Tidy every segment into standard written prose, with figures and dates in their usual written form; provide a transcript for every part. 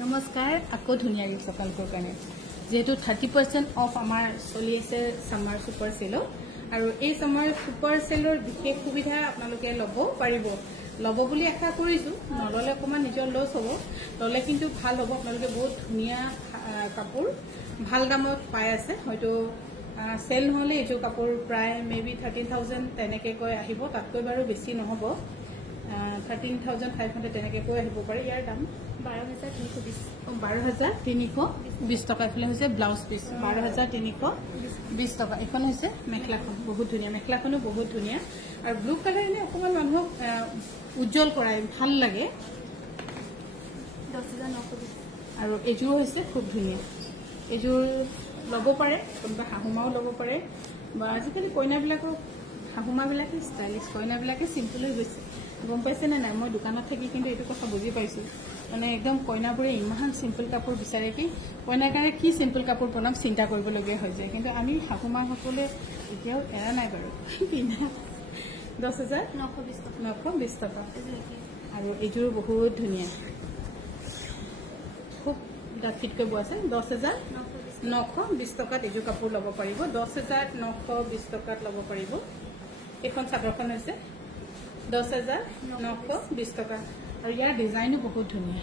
নমস্কাৰ আকৌ ধুনীয়া গিফ্ট আপোনালোকৰ কাৰণে যেহেতু 30% অফ আমাৰ চলি আছে সামাৰ সুপাৰ সেলৰ আৰু এই সামাৰ সুপাৰ সেলৰ বিশেষ সুবিধা আপোনালোকে ল'ব পাৰিব ল'ব বুলি আশা কৰিছো নললে অকমান নিজৰ লছ হ'ব ললে কিন্তু ভাল হ'ব আপোনালোকে বহুত ধুনীয়া কাপোৰ ভাল দামত পাই আছে হয়তো সেল নহলে এই কাপোৰ প্ৰায় মেবি 13,000 তেনেকে কৈ আহিব তাতকৈ বাৰু বেছি নহব 13,500 তেনেকে কৈ আহিব পাৰে ইয়াৰ দাম 12,320 টকা এফালে হৈছে ব্লাউজ পিস 12,320 টকা এখন হৈছে মেখেলাখন বহুত ধুনীয়া মেখেলাখনো বহুত ধুনীয়া আৰু ব্লু কালাৰ এনে অকমান মানুহক উজ্জ্বল কৰাই ভাল লাগে 10,920 আৰু এযোৰ হৈছে খুব ধুনীয়া এযোৰ ল'ব পাৰে কোনোবা হাহুমাও ল'ব পাৰে বা আজিকালি কইনাবিলাকৰ হাহুমাবিলাকে ষ্টাইলিছ কইনাবিলাকে চিম্পল হৈ গৈছে গম পাইছে না নাই মই দোকানত থাকি কিন্তু এইটো কথা বুজি পাইছো মানে একদম কইনাবোৰে ইমান সিম্পল কাপোৰ বিচাৰে কি কইনাৰ কাৰণে কি সিম্পল কাপোৰ বনাম চিন্তা কৰিবলগীয়া হৈ যায় কিন্তু আমি হাকুমাসকলে এতিয়াও এৰা নাই বাৰু পিন্ধা 10,920 টকা আৰু এইযোৰ বহুত ধুনীয়া খুব ডাঠিতকৈ বোৱা আছে 10,920 টকাত এইযোৰ কাপোৰ ল'ব পাৰিব 10,920 টকাত ল'ব পাৰিব এইখন চাদৰখন হৈছে 10,920 টকা আৰু ইয়াৰ ডিজাইনো বহুত ধুনীয়া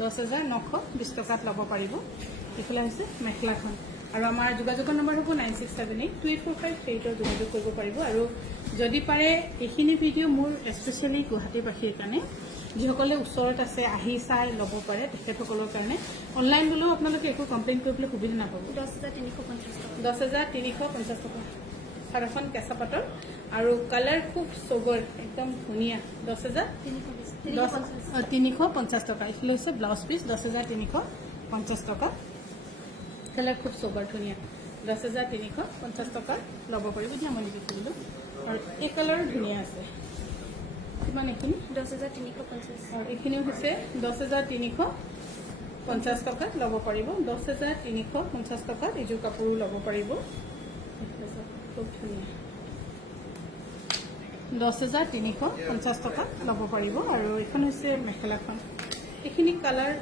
10,920 টকাত ল'ব পাৰিব এইফালে হৈছে মেখেলাখন আৰু আমাৰ যোগাযোগৰ নম্বৰ হ'ব 9678284538 যোগাযোগ কৰিব পাৰিব আৰু যদি পাৰে এইখিনি ভিডিঅ' মোৰ স্পেচিয়েলি গুৱাহাটীবাসীৰ কাৰণে যিসকলে ওচৰত আছে আহি চাই ল'ব পাৰে তেখেতসকলৰ কাৰণে অনলাইন গ'লেও আপোনালোকে একো কমপ্লেইন কৰিবলৈ সুবিধা নাপাব 10,350 টকা চাদৰখন কেঁচা পাটৰ আৰু কালাৰ খুব সোবৰ একদম ধুনীয়া 10,350 টকা এইফালে হৈছে ব্লাউজ পিস 10,350 টকা কালাৰ খুব সোবৰ ধুনীয়া 10,350 টকা ল'ব পাৰিব এতিয়া মই নিজে কিনিলোঁ আৰু এই কালাৰো ধুনীয়া আছে কিমান এইখিনি 10,350 আৰু এইখিনিও হৈছে 10,350 টকাত ল'ব পাৰিব 10,350 টকাত এইযোৰ কাপোৰো ল'ব পাৰিব খুব ধুনীয়া 10,350 টকাত ল'ব পাৰিব আৰু এইখন হৈছে মেখেলাখন এইখিনি কালাৰ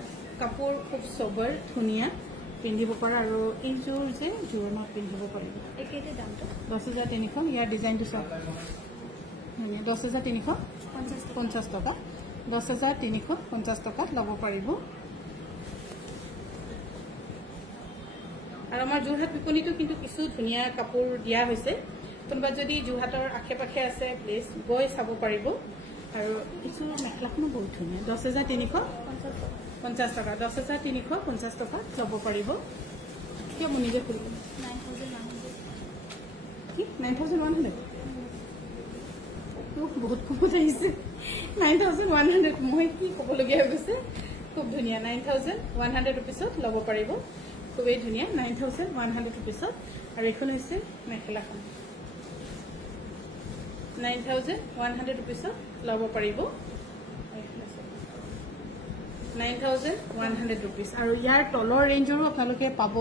কাপোৰ খুব সোবৰ ধুনীয়া পিন্ধিব পৰা আৰু এইযোৰ যে জোৰণত পিন্ধিব পাৰিব একেইটা দামটো 10,300 ইয়াৰ ডিজাইনটো চাওক 10,350 টকা 10,350 টকাত ল'ব পাৰিব আৰু আমাৰ যোৰহাট বিপণীটো কিন্তু কিছু ধুনীয়া কাপোৰ দিয়া হৈছে কোনোবা যদি যোৰহাটৰ আশে পাশে আছে প্লেচ গৈ চাব পাৰিব আৰু এইযোৰ মেখেলাখনো বহুত ধুনীয়া 10,350 টকা 10,350 টকাত ল'ব পাৰিব কিয় মই নিজে খুলিব 9,100 বহুত কমত আহিছে 9,100 মই কি ক'বলগীয়া হৈ গৈছে খুব ধুনীয়া 9,100 ৰুপিছত ল'ব পাৰিব খুবেই ধুনীয়া 9,100 ৰুপিছত আৰু এইখন হৈছে মেখেলাখন 9,100 ৰুপিছত ল'ব পাৰিব 9,100 ৰুপিছ আৰু ইয়াৰ তলৰ ৰেঞ্জৰো আপোনালোকে পাব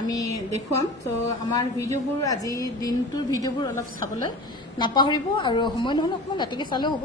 আমি দেখুৱাম তো আমাৰ ভিডিঅ'বোৰ আজি দিনটোৰ ভিডিঅ'বোৰ অলপ চাবলৈ নাপাহৰিব আৰু সময় নহ'লে অকণমান ৰাতিকৈ চালেও হ'ব